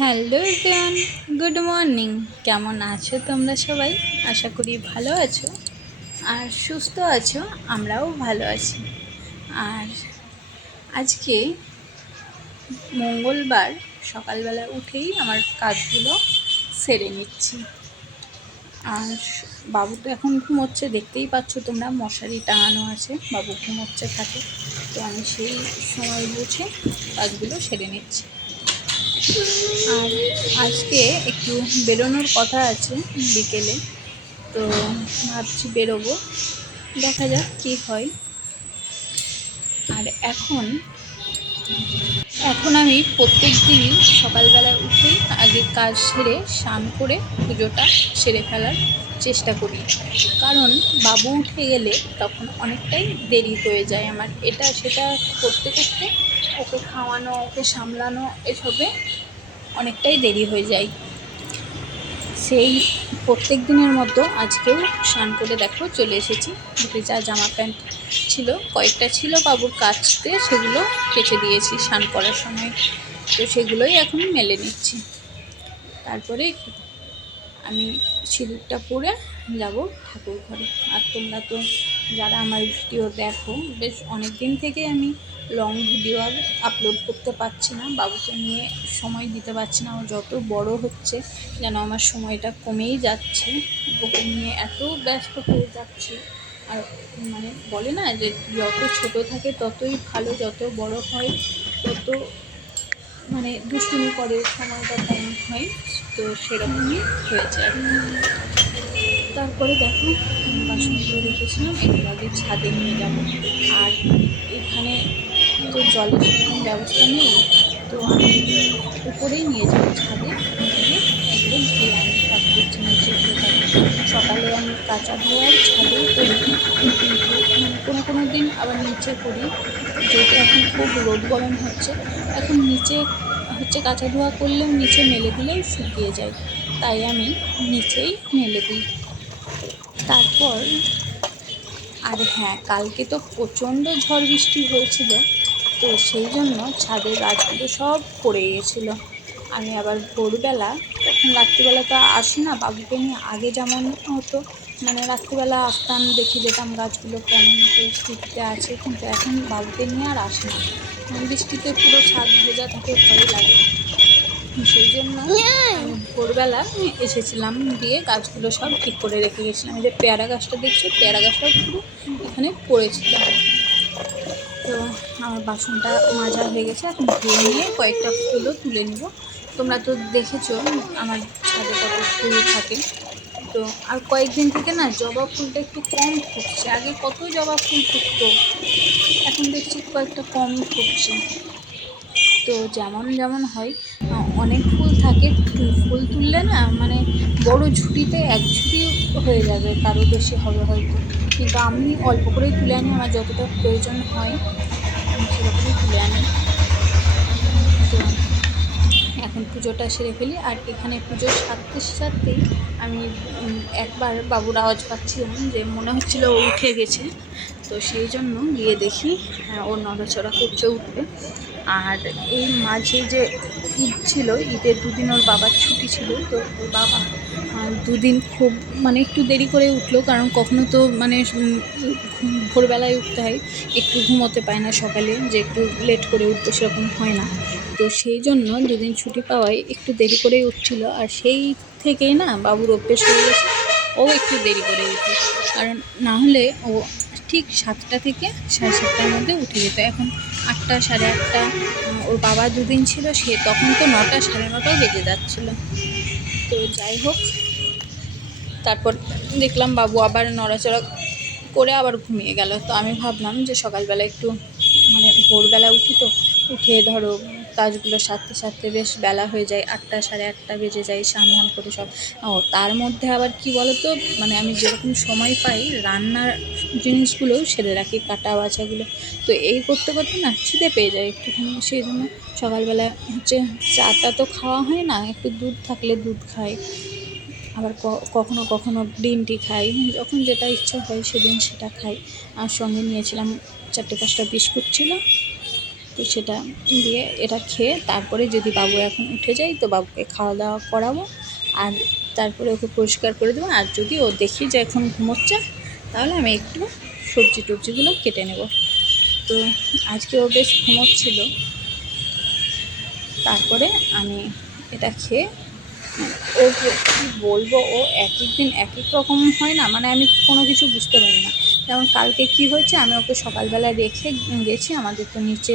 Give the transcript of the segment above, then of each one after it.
Hello everyone, good morning. কেমন আছো তোমরা সবাই? আশা করি ভালো আছো আর সুস্থ আছো। আমরাও ভালো আছি। আর আজকে মঙ্গলবার সকালবেলা উঠেই আমার কাজগুলো সেরে নিচ্ছি। আর বাবু তো এখন ঘুমোচ্ছে, দেখতেই পাচ্ছ তোমরা, মশারি টাঙানো আছে, বাবু ঘুমোচ্ছে খাটে। তো আমি সেই সময় বুঝে কাজগুলো সেরে নিচ্ছি। আর আজকে একটু বেরোনোর কথা আছে বিকেলে, তো ভাবছি বেরোবো, দেখা যাক কী হয়। আর এখন আমি প্রত্যেক দিনই সকালবেলা উঠেই আগে কাজ সেরে স্নান করে পুজোটা সেরে ফেলার চেষ্টা করি, কারণ বাবু উঠে গেলে তখন অনেকটাই দেরি হয়ে যায় আমার। এটা সেটা করতে করতে ওকে খাওয়ানো, ওকে সামলানো, এসবে অনেকটাই দেরি হয়ে যায়। সেই প্রত্যেক দিনের মতো আজকেও স্নান করে দেখো চলে এসেছি। যা জামা প্যান্ট ছিল কয়েকটা ছিল বাবুর কাচতে, সেগুলো কেচে দিয়েছি স্নান করার সময়। তো সেগুলোই এখন মেলে নিচ্ছি। তারপরে আমি সিঁদুরটা পরে যাব ঠাকুর ঘরে। আর তোমরা তো যারা আমার ভিডিও দেখো, বেশ অনেক দিন থেকে আমি লং ভিডিও আর আপলোড করতে পারছি না, বাবুকে নিয়ে সময় দিতে পারছি না। ও যত বড় হচ্ছে যেন আমার সময়টা কমেই যাচ্ছে, ওকে নিয়ে এত ব্যস্ত হয়ে যাচ্ছি। আর মানে বলে না যে যত ছোট থাকে ততই ভালো, যত বড় হয় তত মানে দুষ্টুমি করে, সময়টা কম হয়। তো সেরকমই হয়েছে আর কি। তারপরে দেখো বাসনগুলো রেখেছিলাম, একটু আগে ছাদে নিয়ে যাব। আর এখানে তো জলের সেরকম ব্যবস্থা নেই, তো আমি উপরেই নিয়ে যাবো ছাদে, গিয়ে এগুলো ধুয়ে আমি ঠাকুরের জিনিস যেগুলো থাকে। সকালে আমি কাঁচা ধোয়াও ছাদেই করি, কিন্তু মানে কোনো দিন আবার নিচে করি। যেহেতু এখন খুব রোদ গরম হচ্ছে, এখন নিচে কাঁচা ধোয়া করলেও নিচে মেলে দিলেও শুকিয়ে যায়, তাই আমি নিচেই মেলে দিই। তারপর আর হ্যাঁ, কালকে তো প্রচণ্ড ঝড় বৃষ্টি হয়েছিল, তো সেই জন্য ছাদের গাছগুলো সব পড়ে গিয়েছিলো। আমি আবার ভোরবেলা, তখন রাত্রিবেলা তো আসি না বাবুকে নিয়ে, আগে যেমন হতো মানে রাত্রিবেলা আসতাম, দেখে যেতাম গাছগুলো কেমন পরিস্থিতিতে আছে, কিন্তু এখন বাবুকে নিয়ে আর আসি না। বৃষ্টিতে পুরো ছাদ ভেজা থাকে, ভয় লাগে। সেই জন্য আমি ভোরবেলা এসেছিলাম, দিয়ে গাছগুলো সব ঠিক করে রেখে গেছিলাম। এই যে পেয়ারা গাছটা দেখছো, পেয়ারা গাছটাও পুরো এখানে পড়েছিল। তো আমার বাসনটা মাজা হয়ে গেছে, এখন ধুয়ে নিয়ে কয়েকটা ফুলও তুলে নিব। তোমরা তো দেখেছো আমার ছাদে কত ফুল থাকে। তো আর কয়েকদিন থেকে না জবা ফুলটা একটু কম ফুটছে, আগে কত জবা ফুল ফুটতো, এখন দেখছি কয়েকটা কমই ফুটছে। তো যেমন হয়, অনেক ফুল থাকে, ফুল তুললে না মানে বড় ঝুড়িতে এক ঝুড়ি হয়ে যাবে, কারো বেশি হবে হয়তো, কিন্তু আমি অল্প করেই তুলে আনি, আমার যতটা প্রয়োজন হয় আমি সেরকমই তুলে আনি। তো এখন পুজোটা সেরে ফেলি। আর এখানে পুজো সারতেই আমি একবার বাবুর আওয়াজ পাচ্ছিলাম, যে মনে হচ্ছিলো ও উঠে গেছে, তো সেই জন্য গিয়ে দেখি হ্যাঁ ও নড়াচড়া করছে, উঠবে। আর এই মাঝে যে ঈদ ছিল, ঈদের দুদিন ওর বাবার ছুটি ছিল, তো ওর বাবা দুদিন খুব মানে একটু দেরি করে উঠলো, কারণ কখনো তো মানে ভোরবেলায় উঠতে হয়, একটু ঘুমোতে পায় না সকালে, যে একটু লেট করে উঠবো সেরকম হয় না। তো সেই জন্য দুদিন ছুটি পাওয়ায় একটু দেরি করেই উঠছিল। আর সেই থেকেই না বাবুর অভ্যেস হয়ে গেছে, ও একটু দেরি করে উঠে, কারণ না হলে ও ঠিক 7টা থেকে 7:30টার মধ্যে উঠে যেত। এখন 8টা, 8:30। ওর বাবা দুদিন ছিল, সে তখন তো 9টা, 9:30টাও বেজে যাচ্ছিলো। তো যাই হোক, তারপর দেখলাম বাবু আবার নড়াচড়া করে আবার ঘুমিয়ে গেল। তো আমি ভাবলাম যে সকালবেলা একটু মানে ভোরবেলা উঠি, তো উঠে ধরো কাজগুলো সারতে বেশ বেলা হয়ে যায়, 8টা, 8:30 বেজে যায় স্নান করে সব। তার মধ্যে আবার কি বলো তো, মানে আমি যেরকম সময় পাই রান্নার জিনিসগুলোও সেরে রাখি, কাটা বাছাগুলো। তো এই করতে করতে না খিদে পেয়ে যায় একটুখানি, সেই জন্য সকালবেলা চাটা তো খাওয়া হয় না, একটু দুধ থাকলে দুধ খাই, আবার কখনো গ্রিন টি খাই, যখন যেটা ইচ্ছা হয় সেদিন সেটা খাই। আর সঙ্গে নিয়েছিলাম 4-5টা বিস্কুট ছিল, তো সেটা দিয়ে এটা খেয়ে তারপরে যদি বাবু এখন উঠে যায় তো বাবুকে খাওয়া দাওয়া করাবো, আর তারপরে ওকে পরিষ্কার করে দেবো। আর যদি ও দেখি যে এখন ঘুমোচ্ছে তাহলে আমি একটু সবজি টবজিগুলো কেটে নেব। তো আজকে ও বেশ ঘুমোচ্ছিল, তারপরে আমি এটা খেয়ে ও কী বলবো, ও এক এক দিন এক এক রকম হয় না, মানে আমি কোনো কিছু বুঝতে পারি না। যেমন কালকে কি হয়েছে, আমি ওকে সকালবেলা রেখে গেছি, আমাদের তো নিচে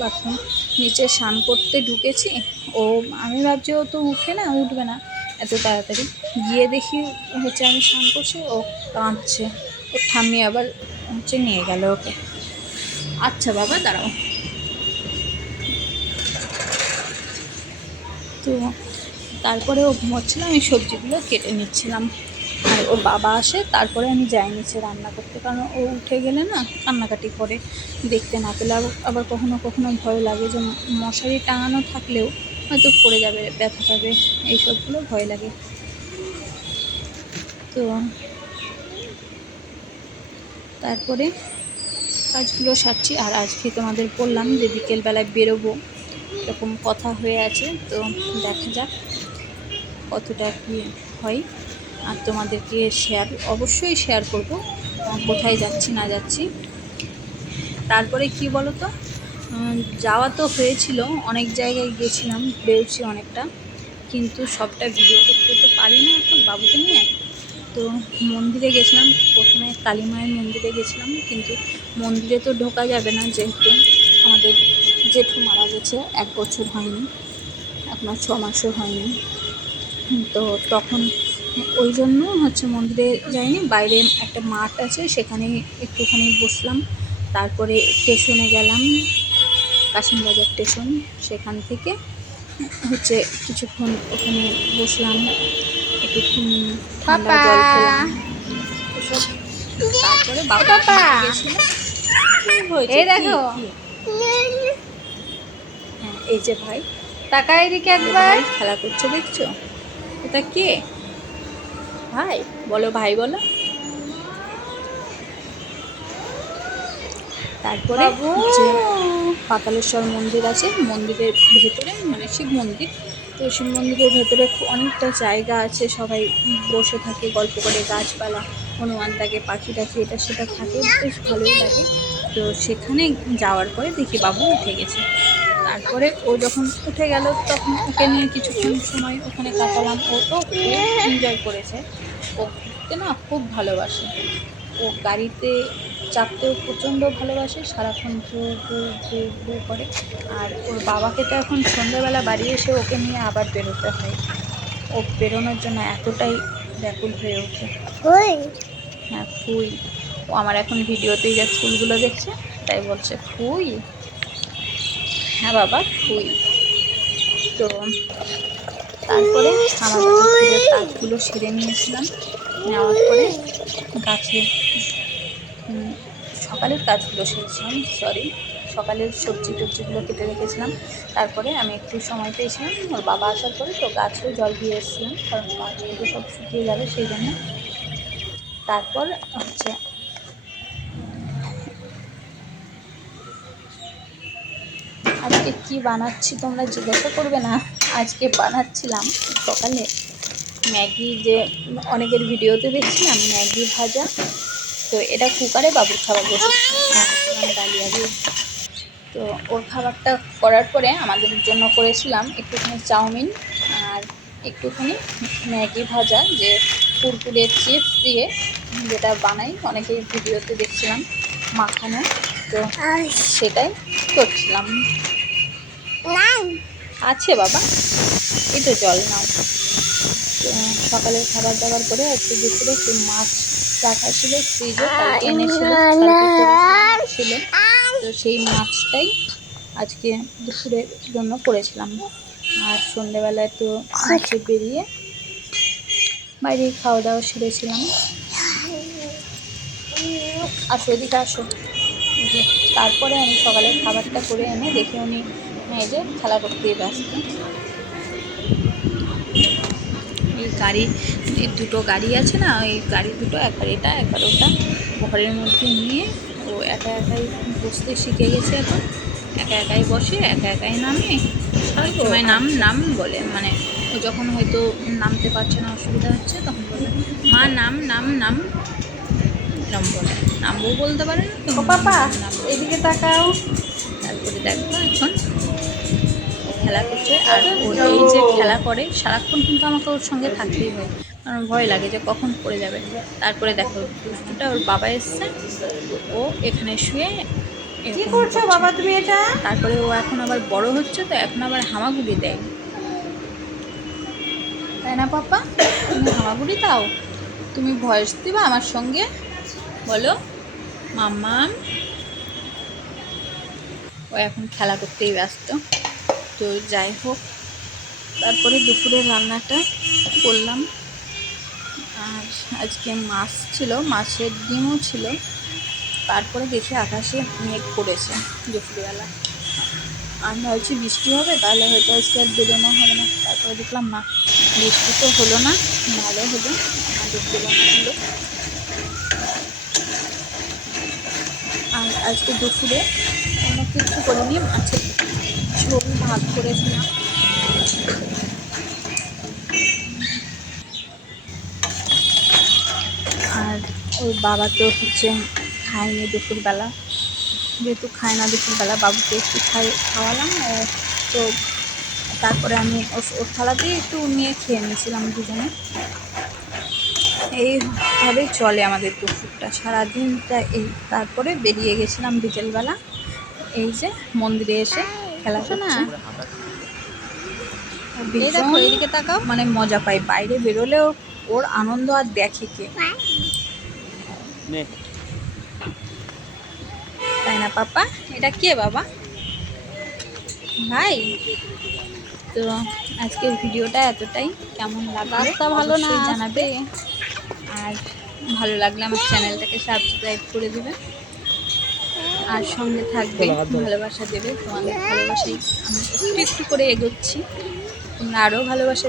বাথরুম, নিচে স্নান করতে ঢুকেছি। ও আমি ভাবছি ও তো উঠবে না এত তাড়াতাড়ি, গিয়ে দেখি হচ্ছে আমি স্নান করছি, ও কাঁদছে। ও ঠাম্মি আবার হচ্ছে নিয়ে গেল ওকে। আচ্ছা বাবা দাঁড়াও। তো তারপরে ও ঘুমোচ্ছিল, আমি সবজিগুলো কেটে নিচ্ছিলাম। আর ওর বাবা আসে তারপরে আমি যাই নিচে রান্না করতে, কারণ ও উঠে গেলে না কান্নাকাটি করে, দেখতে না পেলে আবার কখনো কখনো ভয় লাগে যে মশারি টাঙানো থাকলেও হয়তো পড়ে যাবে, ব্যথা পাবে, এইসবগুলো ভয় লাগে। তো তারপরে কাজগুলো সারছি। আর আজকে তোমাদের বললাম যে বিকেলবেলায় বেরোবো, এরকম কথা হয়ে আছে। তো দেখা যাক কতটা কী হয়, আর তোমাদেরকে অবশ্যই শেয়ার করব কোথায় যাচ্ছি না যাচ্ছি। তারপরে কি বলো তো, যাওয়া তো হয়েছিল, অনেক জায়গায় গেছিলাম, ঘুরেওছি অনেকটা, কিন্তু সবটা ভিডিও করতে তো পারি না এখন বাবুকে নিয়ে। তো মন্দিরে গেছিলাম, প্রথমে কালী মায়ের মন্দিরে গেছিলাম, কিন্তু মন্দিরে তো ঢোকা যাবে না যেহেতু আমাদের জেঠু মারা গেছে, 1 বছর হয়নি, এখনও 6 মাসও হয়নি। তো তখন ওই জন্য হচ্ছে মন্দিরে যাইনি, বাইরে একটা মাঠ আছে সেখানে একটুখানি বসলাম। তারপরে স্টেশনে গেলাম, কাশিমবাজার স্টেশন, সেখান থেকে হচ্ছে কিছুক্ষণ ওখানে বসলাম, একটু ঠান্ডা জল খেলাম এসব। তারপরে বাবা গেছিল। এই দেখো, হ্যাঁ এই যে ভাই, টাকা এদিকে একবার খেলা করছে দেখছো, এটা কে ভাই বলো, ভাই বলো। তারপরে হচ্ছে পাতালেশ্বর মন্দির আছে, মন্দিরের ভেতরে মানে শিব মন্দির, তো শিব মন্দিরের ভেতরে অনেকটা জায়গা আছে, সবাই বসে থাকে গল্প করে, গাছপালা, হনুমান থাকে, পাখি টাখি এটা সেটা থাকে, বেশ ভালোই লাগে। তো সেখানে যাওয়ার পরে দেখি বাবু উঠে গেছে। তারপরে ও যখন উঠে গেল তখন ওকে নিয়ে কিছুক্ষণ সময় ওখানে কাটালাম। ও তো খুব এনজয় করেছে, ও ঘুরতে না খুব ভালোবাসে, ও গাড়িতে চাপতেও প্রচণ্ড ভালোবাসে, সারাক্ষণ ঘু ঘু ঘু ঘু করে। আর ওর বাবাকে তো এখন সন্ধ্যাবেলা বাড়ি এসে ওকে নিয়ে আবার বেরোতে হয়, ও বেরোনোর জন্য এতটাই ব্যাকুল হয়ে ওঠে। হ্যাঁ ফুই, ও আমার এখন ভিডিওতেই যা ফুলগুলো দেখছে তাই বলছে ফুই, হ্যাঁ বাবা ফুই। তো তারপরে আমাদের ফুলের কাজগুলো সেরে নিয়েছিলাম, নেওয়ার পরে গাছে সকালের কাজগুলো সেরেছিলাম, সকালের সবজি টবজিগুলো কেটে রেখেছিলাম। তারপরে আমি একটু সময় পেয়েছিলাম ওর বাবা আসার পরে, তো গাছেও জল দিয়ে এসেছিলাম, কারণ গাছগুলো সব শুকিয়ে যাবে সেই জন্য। তারপর হচ্ছে আজকে কি বানাচ্ছি তোমরা জিজ্ঞাসা করবে না, আজকে বানাচ্ছিলাম সকালে ম্যাগি, যে অনেকের ভিডিওতে দেখছিলাম ম্যাগি ভাজা। তো এটা কুকারে বাবুর খাবার বসেছিলাম ডালিয়া দিয়ে। তো ওর খাবারটা করার পরে আমাদের জন্য করেছিলাম একটুখানি চাউমিন আর একটুখানি ম্যাগি ভাজা, যে কুরকুরে চিপস দিয়ে যেটা বানাই অনেকেই ভিডিওতে দেখছিলাম মাখানো, তো সেটাই করছিলাম। আছে বাবা, এই তো জল নাও। সকালের খাবার দাবার করে একটু দুপুরে একটু মাছ রাখা ছিল ফ্রিজে, কালকে এনেছিল, ছিল, তো সেই মাছটাই আজকে দুপুরের জন্য করেছিলাম। আর সন্ধ্যেবেলায় তো হচ্ছে বেরিয়ে বাইরে খাওয়া দাওয়া সেরেছিলাম। আসো এদিকে আসো। তারপরে আমি সকালের খাবারটা করে এনে দেখে উনি এই যে খেলা করতেই ব্যস্ত। এই গাড়ি, এই দুটো গাড়ি আছে না, ওই গাড়ি দুটো একবার এটা একবার ওটা ঘরের মধ্যে নিয়ে ও একা একাই বসতে শিখে গেছে এখন, একা একাই বসে, একা একাই নামে, অনেক সময় নাম নাম বলে, মানে ও যখন হয়তো নামতে পারছে না, অসুবিধা হচ্ছে, তখন বলে মা নাম নাম নাম, এরম বলে। নামবো বলতে পারে না তো, ও পাপা নাম। এদিকে তাকাও। তারপরে দেখবো এখন ও খেলা করছে, আর ও এই যে খেলা করে সারাক্ষণ কিন্তু আমাকে ওর সঙ্গে থাকতেই হয়, কারণ ভয় লাগে যে কখন পড়ে যাবে। তারপরে দেখো দুষ্টুটা, ওর বাবা এসছে, ও এখানে শুয়ে কি এরকম করছো করছে। বাবা তুমি এটা? তারপরে ও এখন আবার বড় হচ্ছে, তো এখন আবার হামাগুড়ি দেয়, তাই না পাপা? তুমি হামাগুড়ি দাও, তুমি ভয়েস দিবা আমার সঙ্গে, বলো মাম্মাম। ও এখন খেলা করতেই ব্যস্ত। তো যাই হোক, তারপরে দুপুরের রান্নাটা করলাম, আর আজকে মাছ ছিল, মাছের ডিমও ছিল। তারপরে দেখি আকাশে মেঘ করেছে দুপুরবেলা, আমি ভাবছি বৃষ্টি হবে, তাহলে হয়তো আজকে আর বেরোনো হবে না। তারপরে দেখলাম না, বৃষ্টি তো হলো না, ভালো হলো, আমাদের বেরোনো হলো। আর আজকে দুপুরে কোনো কিছু করিনি, মাছের ঝোল ভাত করেছিলাম। আর ওর বাবা তো হচ্ছে খায়নি দুপুরবেলা, যেহেতু খায় না দুপুরবেলা, বাবুকে একটু খাওয়ালাম। ও তো তারপরে আমি ওর থালাতেই একটু নিয়ে খেয়ে নিয়েছিলাম দুজনে। এইভাবেই চলে আমাদের দুপুরটা, সারাদিনটা এই। তারপরে বেরিয়ে গেছিলাম বিকেলবেলা, এই যে মন্দিরে এসে খেলা করছে। ভীষণ এদিকে তাকাও। মানে মজা পাই, বাইরে বেরোলে ওর আনন্দ আর দেখে কে, তাই না পাপা? এটা কে বাবা? ভাই। তো আজকের ভিডিওটা এতটাই, কেমন লাগলো রাস্তা ভালো না, অবশ্যই জানাবে, আর ভালো লাগলে আমার চ্যানেলটাকে সাবস্ক্রাইব করে দেবে, আর সঙ্গে থাকবে, ভালোবাসা দেবে। তোমাদের ভালোবাসাই আমি একটু একটু করে এগোচ্ছি, তোমরা আরও ভালোবাসা